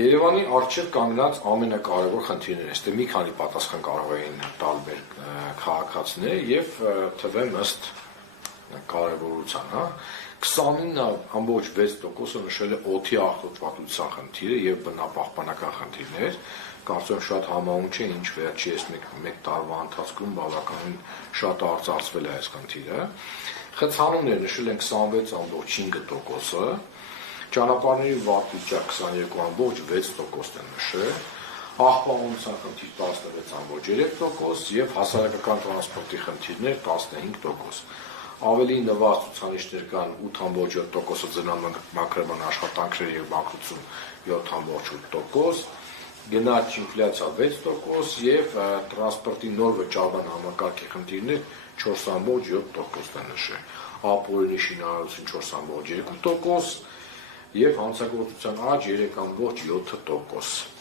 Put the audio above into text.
Երևանի առջև կանգնած ամենակարևոր խնդիրներն են, մի քանի պատասխան կարող էին տալ մեր քաղաքացիները եւ թվեմ ըստ կարևորության, 29.6% նշել է օդի աղտոտվածության խնդիրը եւ բնապահպանական խնդիրներ, կարծում շատ համահունչ է, ինչ վերջերս մեկ տարվա ընթացքում բավականին շատ արծարծվել է այս խնդիրը, խցանումներ նշել են 26.5%, ճանապարհների վատ վիճակ 22.6% են նշել, աղբանության խնդիր 16.3% եւ հասարակական տրանսպորտի խնդիրներ 15%։ Ավելի նվազդ ցուցանիշներ կան 8.7% ձնամակրման աշխատանքներ եւ մաքրություն 7.8%, գնաճ ինֆլյացիա 6% եւ տրանսպորտի նոր վճարման համակարգի խնդիրներ 4.7% են նշել, ապօրինի շինարարություն 4.2% եւ հանցագործության աճ 3.7%։